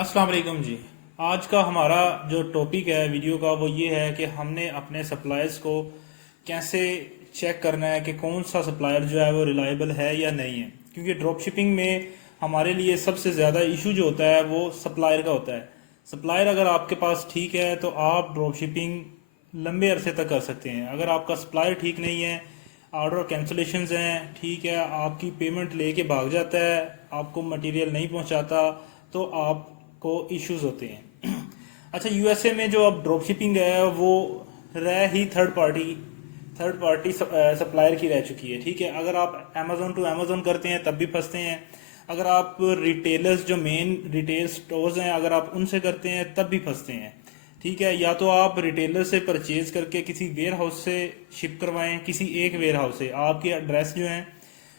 अस्सलाम वालेकुम जी। आज का हमारा जो टॉपिक है वीडियो का वो ये है कि हमने अपने सप्लायर्स को कैसे चेक करना है कि कौन सा सप्लायर जो है वो रिलायबल है या नहीं है। क्योंकि ड्रॉप शिपिंग में हमारे लिए सबसे ज़्यादा इशू जो होता है वो सप्लायर का होता है। सप्लायर अगर आपके पास ठीक है तो आप ड्रॉप शिपिंग लंबे अरसे तक कर सकते हैं। अगर आपका सप्लायर ठीक नहीं है, ऑर्डर कैंसलेशंस हैं, ठीक है, आपकी पेमेंट लेके भाग जाता है, आपको मटेरियल नहीं पहुंचाता, तो आपको इश्यूज होते हैं। अच्छा, यूएसए में जो अब ड्रॉप शिपिंग है वो रह ही थर्ड पार्टी सप्लायर की रह चुकी है। ठीक है, अगर आप अमेजोन टू अमेजोन करते हैं तब भी फंसते हैं। अगर आप रिटेलर्स जो मेन रिटेल स्टोर्स हैं अगर आप उनसे करते हैं तब भी फंसते हैं। ठीक है, या तो आप रिटेलर से परचेज करके किसी वेयर हाउस से शिप करवाएं, किसी एक वेयर हाउस से। आपके एड्रेस जो है,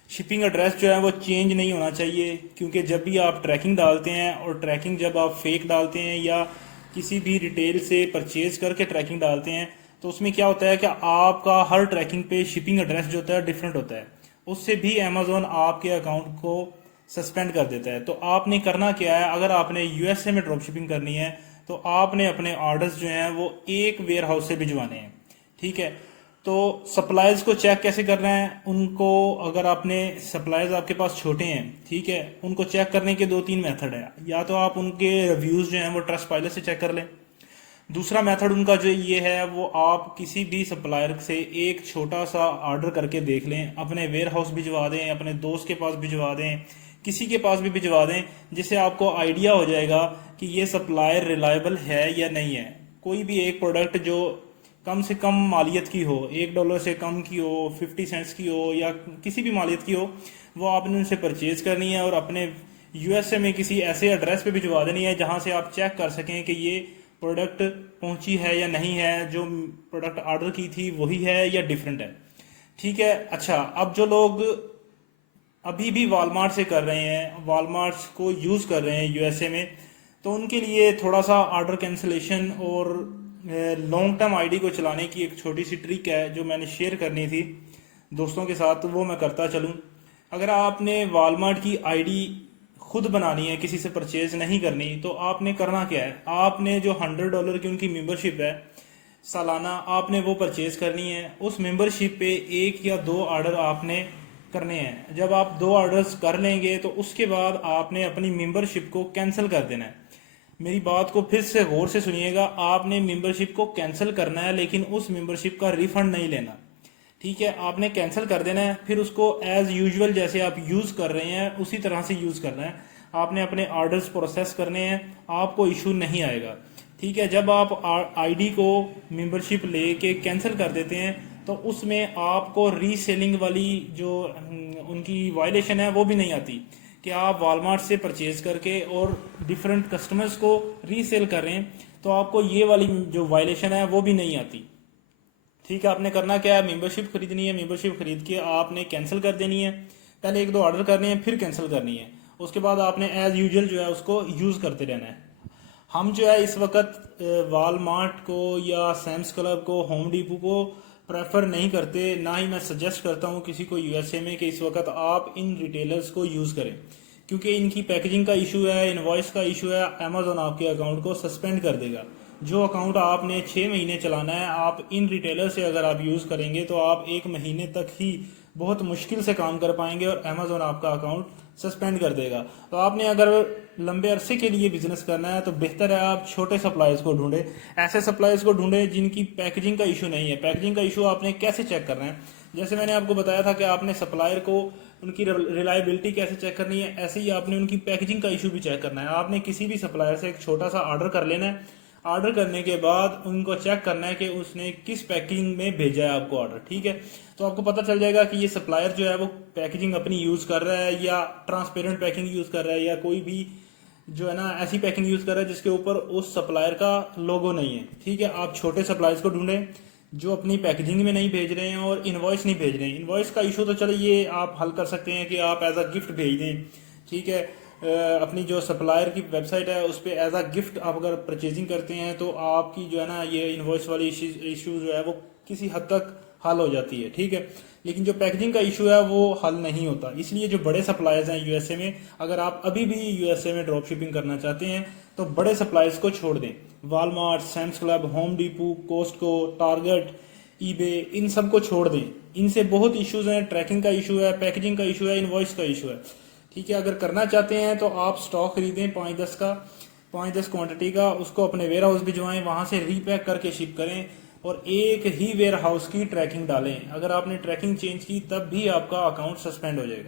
शिपिंग एड्रेस जो है वो चेंज नहीं होना चाहिए। क्योंकि जब भी आप ट्रैकिंग डालते हैं, और ट्रैकिंग जब आप फेक डालते हैं या किसी भी रिटेल से परचेज करके ट्रैकिंग डालते हैं, तो उसमें क्या होता है कि आपका हर ट्रैकिंग पे शिपिंग एड्रेस जो होता है डिफरेंट होता है। उससे भी अमेजोन आपके अकाउंट को सस्पेंड कर देता है। तो आपने करना क्या है, अगर आपने यूएसए में ड्रॉप शिपिंग करनी है तो आपने अपने ऑर्डर्स जो हैं वो एक वेयर हाउस से भिजवाने हैं। ठीक है, तो सप्लायर्स को चेक कैसे करना है उनको, अगर आपने सप्लायर्स आपके पास छोटे हैं, ठीक है, उनको चेक करने के दो तीन मेथड है। या तो आप उनके रिव्यूज जो हैं वो ट्रस्ट पायलट से चेक कर लें। दूसरा मेथड उनका जो ये है वो आप किसी भी सप्लायर से एक छोटा सा ऑर्डर करके देख लें, अपने वेयर हाउस भिजवा दें, अपने दोस्त के पास भिजवा दें, किसी के पास भी भिजवा दें, जिससे आपको आइडिया हो जाएगा कि ये सप्लायर रिलायबल है या नहीं है। कोई भी एक प्रोडक्ट जो कम से कम मालियत की हो, $1 से कम की हो, 50 सेंट्स की हो, या किसी भी मालियत की हो, वो आपने उनसे परचेज करनी है और अपने यूएसए में किसी ऐसे एड्रेस पे भिजवा देनी है जहां से आप चेक कर सकें कि ये प्रोडक्ट पहुंची है या नहीं है, जो प्रोडक्ट ऑर्डर की थी वही है या डिफरेंट है। ठीक है। अच्छा, अब जो लोग अभी भी वॉलमार्ट से कर रहे हैं, वॉलमार्ट को यूज़ कर रहे हैं यूएसए में, तो उनके लिए थोड़ा सा ऑर्डर कैंसिलेशन और लॉन्ग टर्म आईडी को चलाने की एक छोटी सी ट्रिक है जो मैंने शेयर करनी थी दोस्तों के साथ, तो वो मैं करता चलूँ। अगर आपने वॉलमार्ट की आईडी खुद बनानी है, किसी से परचेज नहीं करनी, तो आपने करना क्या है, आपने जो $100 की उनकी मेंबरशिप है सालाना, आपने वो परचेज करनी है। उस मेंबरशिप पे एक या दो ऑर्डर आपने करने हैं। जब आप दो ऑर्डर्स कर लेंगे तो उसके बाद आपने अपनी मेंबरशिप को कैंसिल कर देना है। मेरी बात को फिर से गौर से सुनिएगा, आपने मेंबरशिप को कैंसिल करना है लेकिन उस मेंबरशिप का रिफंड नहीं लेना। ठीक है, आपने कैंसिल कर देना है, फिर उसको एज यूजुअल जैसे आप यूज कर रहे हैं उसी तरह से यूज करना है। आपने अपने ऑर्डर्स प्रोसेस करने हैं, आपको इशू नहीं आएगा। ठीक है, जब आप आईडी को मेंबरशिप लेके कैंसिल कर देते हैं तो उसमें आपको रीसेलिंग वाली जो उनकी वायलेशन है वो भी नहीं आती कि आप वॉलमार्ट से परचेज करके और डिफरेंट कस्टमर्स को रीसेल कर रहे हैं, तो आपको ये वाली जो वायलेशन है वो भी नहीं आती। ठीक है, आपने करना क्या है, मेंबरशिप खरीदनी है, मेंबरशिप खरीद के आपने कैंसिल कर देनी है। पहले एक दो ऑर्डर करने हैं, फिर कैंसिल करनी है। उसके बाद आपने एज यूजुअल जो है उसको यूज करते रहना है। हम जो है इस वक्त वॉलमार्ट को या सैम्स क्लब को, होम डिपो को प्रेफर नहीं करते, ना ही मैं सजेस्ट करता हूँ किसी को यूएसए में कि इस वक्त आप इन रिटेलर्स को यूज़ करें। क्योंकि इनकी पैकेजिंग का इशू है, इनवॉइस का इशू है, अमेजोन आपके अकाउंट को सस्पेंड कर देगा। जो अकाउंट आपने 6 महीने चलाना है, आप इन रिटेलर से अगर आप यूज़ करेंगे तो आप 1 महीने तक ही बहुत मुश्किल से काम कर पाएंगे और अमेजोन आपका अकाउंट सस्पेंड कर देगा। तो आपने अगर लंबे अरसे के लिए बिजनेस करना है तो बेहतर है आप छोटे सप्लायर्स को ढूंढें, ऐसे सप्लायर्स को ढूंढें जिनकी पैकेजिंग का इशू नहीं है। पैकेजिंग का इशू आपने कैसे चेक करना है, जैसे मैंने आपको बताया था कि आपने सप्लायर को उनकी रिलायबिलिटी कैसे चेक करनी है, ऐसे ही आपने उनकी पैकेजिंग का इशू भी चेक करना है। आपने किसी भी सप्लायर से एक छोटा सा ऑर्डर कर लेना है, ऑर्डर करने के बाद उनको चेक करना है कि उसने किस पैकिंग में भेजा है आपको ऑर्डर। ठीक है, तो आपको पता चल जाएगा कि ये सप्लायर जो है वो पैकेजिंग अपनी यूज कर रहा है या ट्रांसपेरेंट पैकिंग यूज कर रहा है, या कोई भी जो है ना ऐसी पैकिंग यूज कर रहा है जिसके ऊपर उस सप्लायर का लोगो नहीं है। ठीक है, आप छोटे सप्लायर्स को ढूंढें जो अपनी पैकेजिंग में नहीं भेज रहे हैं और इनवॉइस नहीं भेज रहे हैं। इनवॉइस का इशू तो चलो ये आप हल कर सकते हैं कि आप एज अ गिफ्ट भेज दें। ठीक है, अपनी जो सप्लायर की वेबसाइट है उस पर एज अ गिफ्ट आप अगर परचेजिंग करते हैं तो आपकी जो है ना ये इनवॉइस वाली इशू जो है वो किसी हद तक हल हो जाती है, ठीक है। लेकिन जो पैकेजिंग का इशू है वो हल नहीं होता। इसलिए जो बड़े सप्लायर्स हैं यूएसए में, अगर आप अभी भी यूएसए में ड्रॉप शिपिंग करना चाहते हैं तो बड़े सप्लायर्स को छोड़ दें। Walmart, Sam's Club, Home Depot, Costco, Target, eBay, इन सब को छोड़ दें। इनसे बहुत इश्यूज हैं, ट्रैकिंग का इशू है, पैकेजिंग का इशू है, इनवॉइस का इशू है, ठीक है। अगर करना चाहते हैं तो आप स्टॉक खरीदें 5-10 का, 5-10 क्वांटिटी का, उसको अपने वेयर हाउस भिजवाएं, वहां से रीपैक करके शिप करें और एक ही वेयर हाउस की ट्रैकिंग डालें। अगर आपने ट्रैकिंग चेंज की तब भी आपका अकाउंट सस्पेंड हो जाएगा।